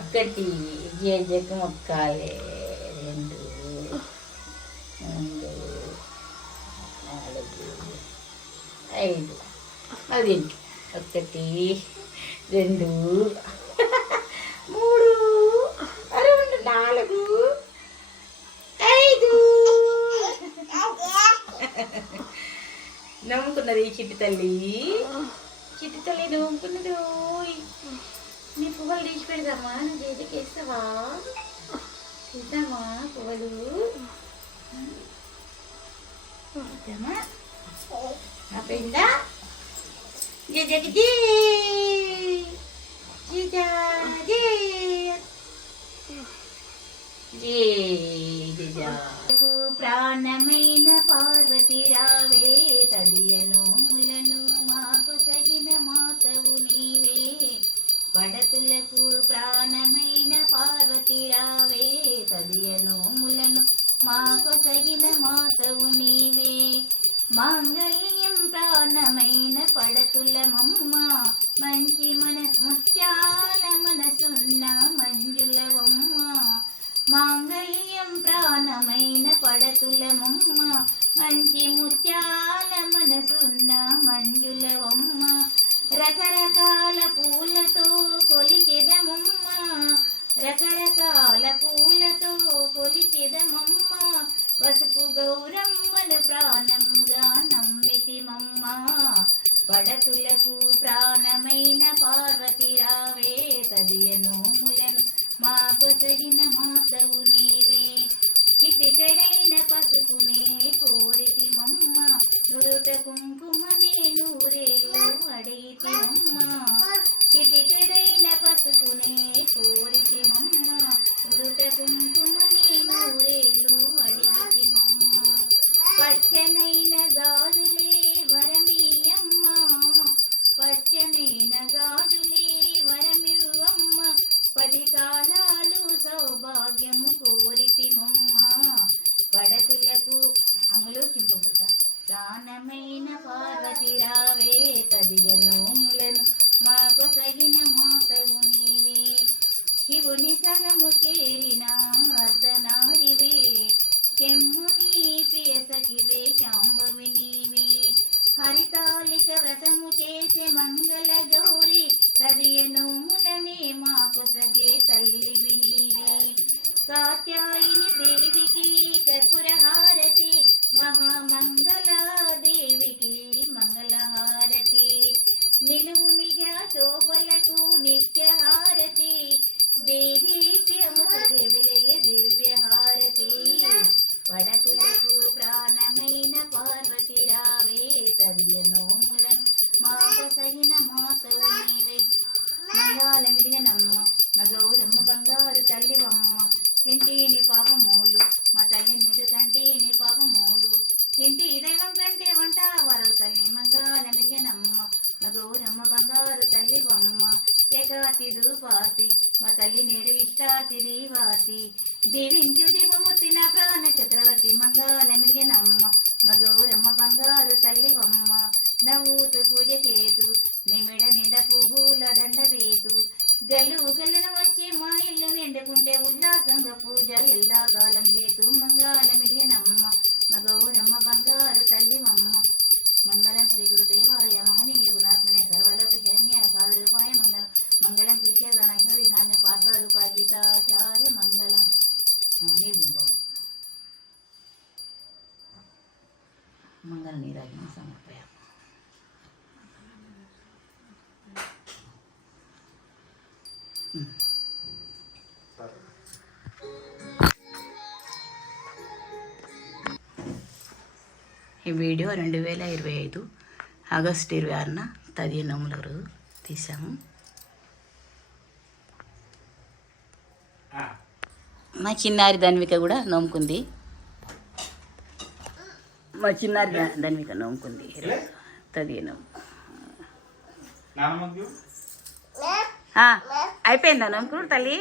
ఒకటి జేజకు మొక్కాలే, 2 3 4 5 అది 1 2 3 అరే 4 5 నమ్ముకున్నది చిట్టి తల్లి నమ్ముకున్నది. నీ పువ్వులు తీసి పెడదామా? నువ్వు జేజకి వేస్తావా? ఇద్దామా పువ్వులు? ఇద్దామా? అయిపోయిందా? జేజకి ప్రాణమైన పార్వతి రావే, తదియనోములను మాకు తగిన మాతవు నీవే. పడతులకు ప్రాణమైన పార్వతి రావే, తదియనోములను మాకు తగిన మాతవు నీవే. మాంగళ్యం ప్రాణమైన పడతులమమ్మ, మంచి ముత్యాల మనసున్న మంజులవమ్మ. మాంగళ్యం ప్రాణమైన పడతులమమ్మ, మంచి ముత్యాల మనసున్న మంజులవమ్మ. రకరకాల పూలతో కొలిచెదమమ్మ, రకరకాల పూలతో కొలిచెదమమ్మ. పసుపు గౌరమ్మను ప్రాణంగా నమ్మితిమమ్మ. పడతులకు ప్రాణమైన పార్వతి రావే, తదియనోములను మాకు తగిన మాతవు నీవే. చిటికెడైన పసుపునే కోరితిమమ్మ, నురుట కుంకుమనే నూరేళ్ళు అడిగితిమమ్మ. చిటికెడైన పసుపునే కోరితిమమ్మ, నురుట కుంకుమనే నూరేళ్ళు అడిగితిమమ్మ. పచ్చనైన గాజులే వరమీయమ్మ, పచ్చనైన గాజులే వరమివ్వమ్మ. 10 కాలాలు సౌభాగ్యము కోరితిమమ్మ. పడతులకు అమ్ములు చింపుట ప్రాణమైన పార్వతి రావే, తదియనోములను మాకు తగిన మాతవు నీవే. శివుని సగము చేరిన అర్ధనారివే, చెమ్ముని ప్రియ సఖివే శాంభవి నీవే. హరితాళిక వ్రతము చేసే మంగళ గౌరి, తదియనోములనే మాకు సగే తల్లివి నీవే. కాత్యాయిని దేవికి కర్పూరహారతి, మహామంగళాదేవికి మంగళహారతి. నిలువు నిజ శోభలకు నిత్యహారతి, దేవీక్యము విలయ దివ్యహారతి. పడతులకు ప్రాణమైన పార్వతి రావే, తదియనోములను మాకు తగిన మాతవు నీవే. మంగాల మిరిగనమ్మ, మా గౌరమ్మ బంగారు తల్లివమ్మ. ఇంటిని పాపమూలు, మా తల్లి నీడు తంటిని పాపమూలు. ఇంటి దైవం కంటే వంట వరలు తల్లి మంగాల మిరిగనమ్మ, మా గౌరమ్మ బంగారు తల్లివమ్మ. ఏకాతి దూపార్తి, మా తల్లి నేడు ఇష్టార్తి దీవార్తి. దీవించు దీపమూర్తి నా ప్రాణ చక్రవర్తి, మంగాల మిరిగనమ్మ, మా గౌరమ్మ బంగారు తల్లివమ్మ. నవ్వుతూ పూజ చేతు, నిమిడ నిండ పువ్వుల దండ వేతు. గల్లు గల్లున వచ్చే మా ఇల్లు నిండుకుంటే ఉల్లాసంగా పూజ ఎల్లా కాలం చేతు. మంగాల మిరిగనమ్మ, మా గౌరమ్మ బంగారు తల్లివమ్మ. మంగళం శ్రీ గురుదేవాయ మహనీయ గుణాత్మనే సర్వలోక శరణ్యాయ సాధరూపాయ మంగళం. మంగళం కృష్ణ పాసారూపాయ గీతాచార్య మంగళం. నిర్దింపం మంగళ నీరాజన సమర్పయ. ఈ వీడియో 2025 ఆగస్టు 26న తదియనోముల రోజు తీసాము. మా చిన్నారి ధన్విక కూడా నోముకుంది. మా చిన్నారి ధన్విక నోముకుంది తదియనోము. అయిపోయిందా నోముకుడు తల్లి?